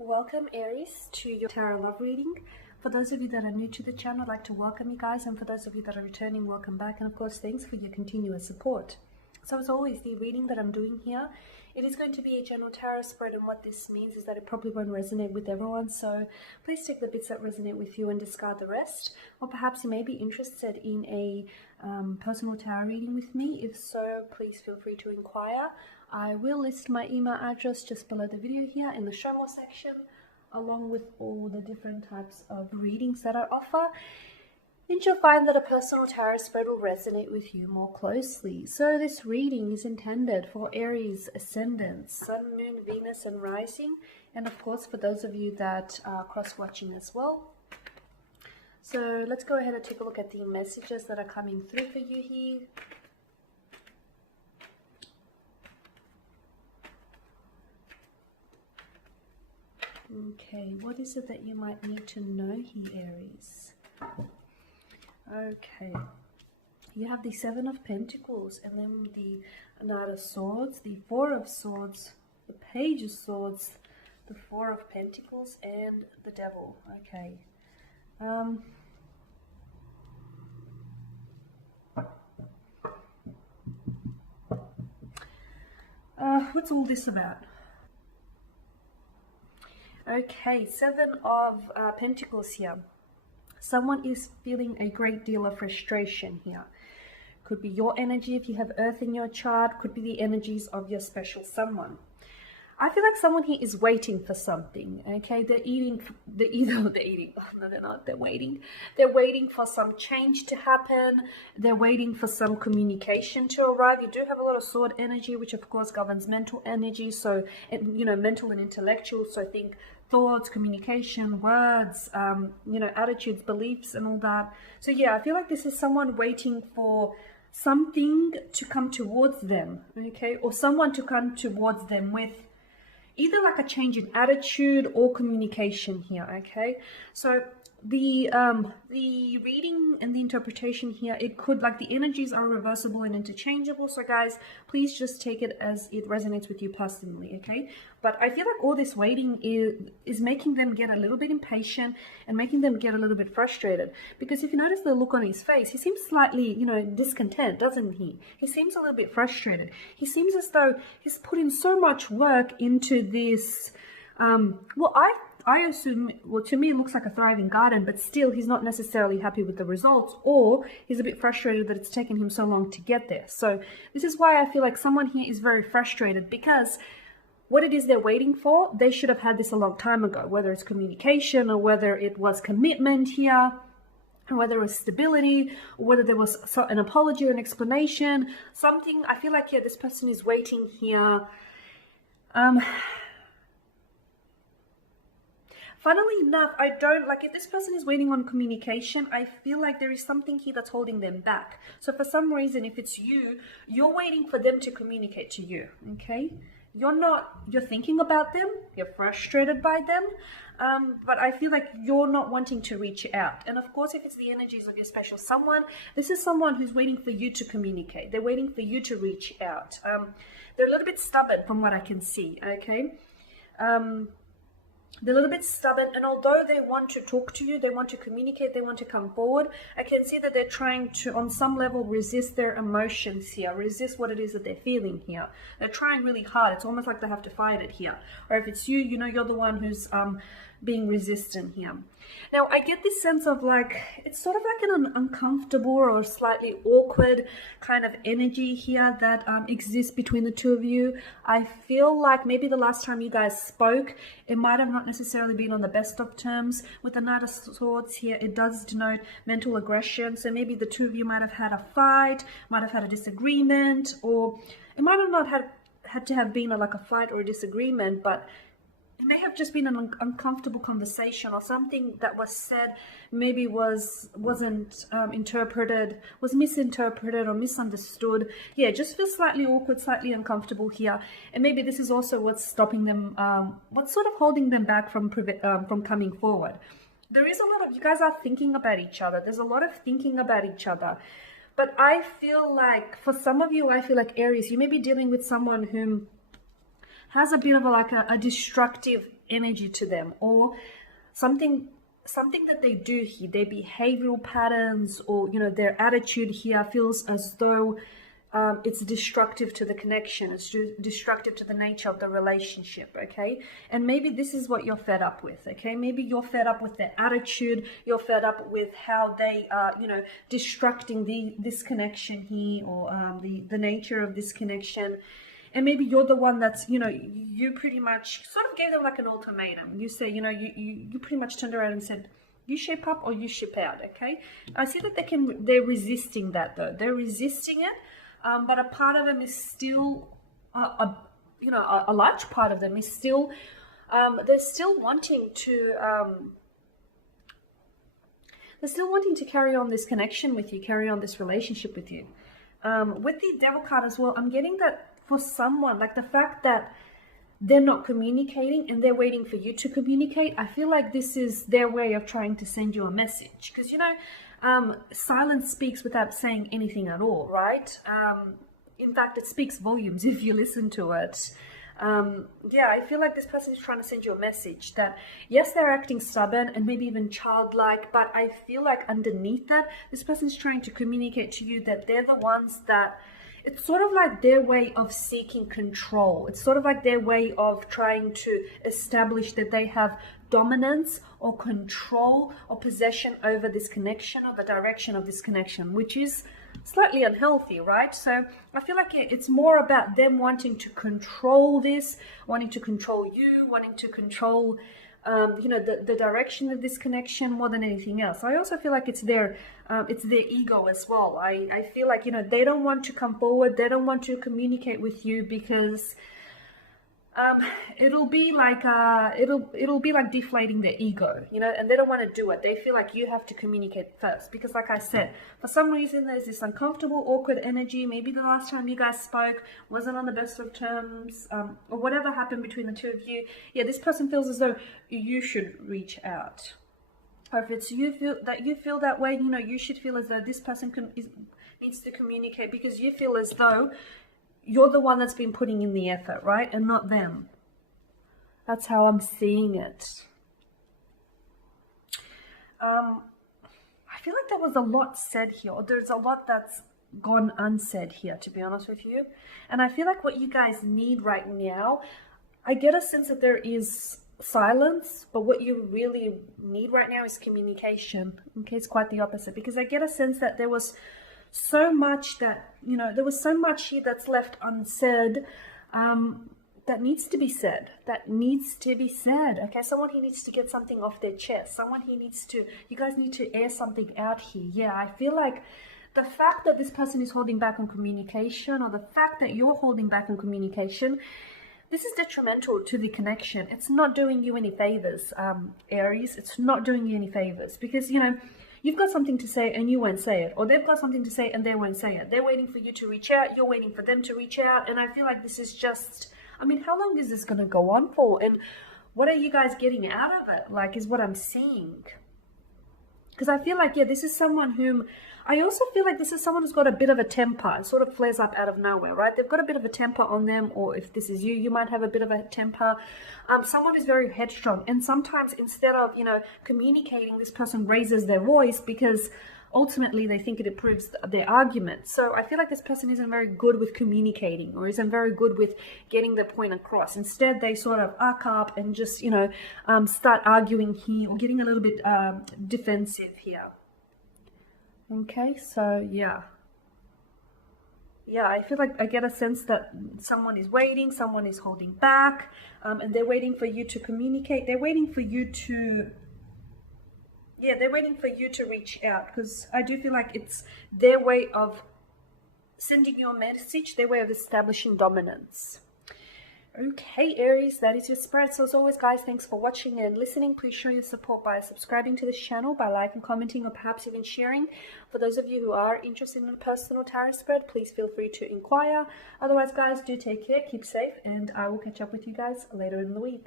Welcome Aries to your tarot love reading. For those of you that are new to the channel, I'd like to welcome you guys, and for those of you that are returning, welcome back, and of course thanks for your continuous support. So as always, the reading that I'm doing here, it is going to be a general tarot spread, and what this means is that it probably won't resonate with everyone, so please take the bits that resonate with you and discard the rest. Or perhaps you may be interested in a personal tarot reading with me. If so, please feel free to inquire. I will list my email address just below the video here in the show more section, along with all the different types of readings that I offer. And you'll find that a personal tarot spread will resonate with you more closely. So this reading is intended for Aries ascendant, Sun, Moon, Venus, and Rising. And of course for those of you that are cross-watching as well. So let's go ahead and take a look at the messages that are coming through for you here. Okay, what is it that you might need to know here, Aries? Okay, you have the Seven of Pentacles, and then the Knight of Swords, the Four of Swords, the Page of Swords, the Four of Pentacles, and the Devil. Okay. What's all this about? Okay, Seven of Pentacles here. Someone is feeling a great deal of frustration here. Could be your energy if you have Earth in your chart. Could be the energies of your special someone. I feel like someone here is waiting for something, okay? They're waiting. Oh, no, they're not. They're waiting. They're waiting for some change to happen. They're waiting for some communication to arrive. You do have a lot of sword energy, which of course governs mental energy. So, you know, mental and intellectual. So think thoughts, communication, words, you know, attitudes, beliefs, and all that. So yeah, I feel like this is someone waiting for something to come towards them, okay? Or someone to come towards them with either like a change in attitude or communication here, okay? So the reading and the interpretation here, it could, like, the energies are reversible and interchangeable. So guys, please just take it as it resonates with you personally, okay? But I feel like all this waiting is making them get a little bit impatient and making them get a little bit frustrated. Because if you notice the look on his face, he seems slightly, you know, discontent, doesn't he? He seems a little bit frustrated. He seems as though he's put in so much work into this. Well, I assume, well, to me it looks like a thriving garden, but still he's not necessarily happy with the results, or he's a bit frustrated that it's taken him so long to get there. So this is why I feel like someone here is very frustrated, because what it is they're waiting for, they should have had this a long time ago, whether it's communication or whether it was commitment here, or whether it was stability, or whether there was an apology or an explanation, something. I feel like, yeah, this person is waiting here. Funnily enough, I don't, like, if this person is waiting on communication, I feel like there is something here that's holding them back. So for some reason, if it's you, you're waiting for them to communicate to you, okay? You're thinking about them, you're frustrated by them, but I feel like you're not wanting to reach out. And of course, if it's the energies of your special someone, this is someone who's waiting for you to communicate. They're waiting for you to reach out. They're a little bit stubborn from what I can see, okay? They're a little bit stubborn, and although they want to talk to you, they want to communicate, they want to come forward, I can see that they're trying to, on some level, resist their emotions here, resist what it is that they're feeling here. They're trying really hard. It's almost like they have to fight it here. Or if it's you, you know, you're the one who's being resistant here. Now, I get this sense of, like, it's sort of like an uncomfortable or slightly awkward kind of energy here that exists between the two of you. I feel like maybe the last time you guys spoke, it might have not necessarily been on the best of terms. With the Knight of Swords here, it does denote mental aggression. So maybe the two of you might have had a fight, might have had a disagreement, or it might have not had to have been like a fight or a disagreement, but it may have just been an uncomfortable conversation, or something that was said maybe wasn't interpreted, was misinterpreted or misunderstood. Yeah, just feels slightly awkward, slightly uncomfortable here. And maybe this is also what's stopping them, what's sort of holding them back from coming forward. There is a lot of, you guys are thinking about each other. There's a lot of thinking about each other. But I feel like, for some of you, I feel like Aries, you may be dealing with someone whom has a bit of a destructive energy to them, or something that they do here, their behavioral patterns, or their attitude here feels as though it's destructive to the connection, it's destructive to the nature of the relationship, okay? And maybe this is what you're fed up with, okay? Maybe you're fed up with their attitude, you're fed up with how they are, destructing this connection here, or the nature of this connection. And maybe you're the one that's, you pretty much sort of gave them like an ultimatum. You say, you pretty much turned around and said, you ship up or you ship out, okay? I see that they're resisting that though. They're resisting it, but a part of them is still, a large part of them is still, they're still wanting to carry on this connection with you, carry on this relationship with you. With the Devil card as well, I'm getting that for someone, like the fact that they're not communicating and they're waiting for you to communicate, I feel like this is their way of trying to send you a message. Because, silence speaks without saying anything at all, right? In fact, it speaks volumes if you listen to it. I feel like this person is trying to send you a message that, yes, they're acting stubborn and maybe even childlike, but I feel like underneath that, this person is trying to communicate to you that they're the ones that, it's sort of like their way of seeking control. It's sort of like their way of trying to establish that they have dominance or control or possession over this connection, or the direction of this connection, which is slightly unhealthy, right? So I feel like it's more about them wanting to control this, wanting to control you, wanting to control the direction of this connection more than anything else. I also feel like it's their ego as well. I feel like they don't want to come forward, they don't want to communicate with you because it'll be like deflating their ego, and they don't want to do it. They feel like you have to communicate first because, like I said, for some reason there's this uncomfortable, awkward energy. Maybe the last time you guys spoke wasn't on the best of terms, or whatever happened between the two of you. Yeah, this person feels as though you should reach out. Or if it's you feel that way, you should feel as though this person needs to communicate, because you feel as though you're the one that's been putting in the effort, right? And not them. That's how I'm seeing it. I feel like there was a lot said here, or there's a lot that's gone unsaid here, to be honest with you. And I feel like what you guys need right now, I get a sense that there is silence, but what you really need right now is communication. Okay, it's quite the opposite, because I get a sense that there was so much that, there was so much here that's left unsaid, that needs to be said, okay? Someone here needs to get something off their chest. You guys need to air something out here. Yeah, I feel like the fact that this person is holding back on communication, or the fact that you're holding back on communication, this is detrimental to the connection. It's not doing you any favors, Aries. It's not doing you any favors, because, you've got something to say and you won't say it, or they've got something to say and they won't say it. They're waiting for you to reach out, you're waiting for them to reach out, and I feel like this is just, how long is this going to go on for? And what are you guys getting out of it, is what I'm seeing. Because I feel like, this is someone whom, I also feel like this is someone who's got a bit of a temper. It sort of flares up out of nowhere, right? They've got a bit of a temper on them, or if this is you, you might have a bit of a temper. Someone is very headstrong, and sometimes instead of, communicating, this person raises their voice because ultimately they think it improves their argument. So I feel like this person isn't very good with communicating, or isn't very good with getting their point across. Instead, they sort of arc up and just, start arguing here, or getting a little bit defensive here. Okay, so yeah, I feel like I get a sense that someone is waiting, someone is holding back, and they're waiting for you to communicate. They're waiting for you to, they're waiting for you to reach out, because I do feel like it's their way of sending you a message, their way of establishing dominance. Okay, Aries, that is your spread. So as always, guys, thanks for watching and listening. Please show your support by subscribing to this channel, by liking, commenting, or perhaps even sharing. For those of you who are interested in a personal tarot spread, please feel free to inquire. Otherwise, guys, do take care, keep safe, and I will catch up with you guys later in the week.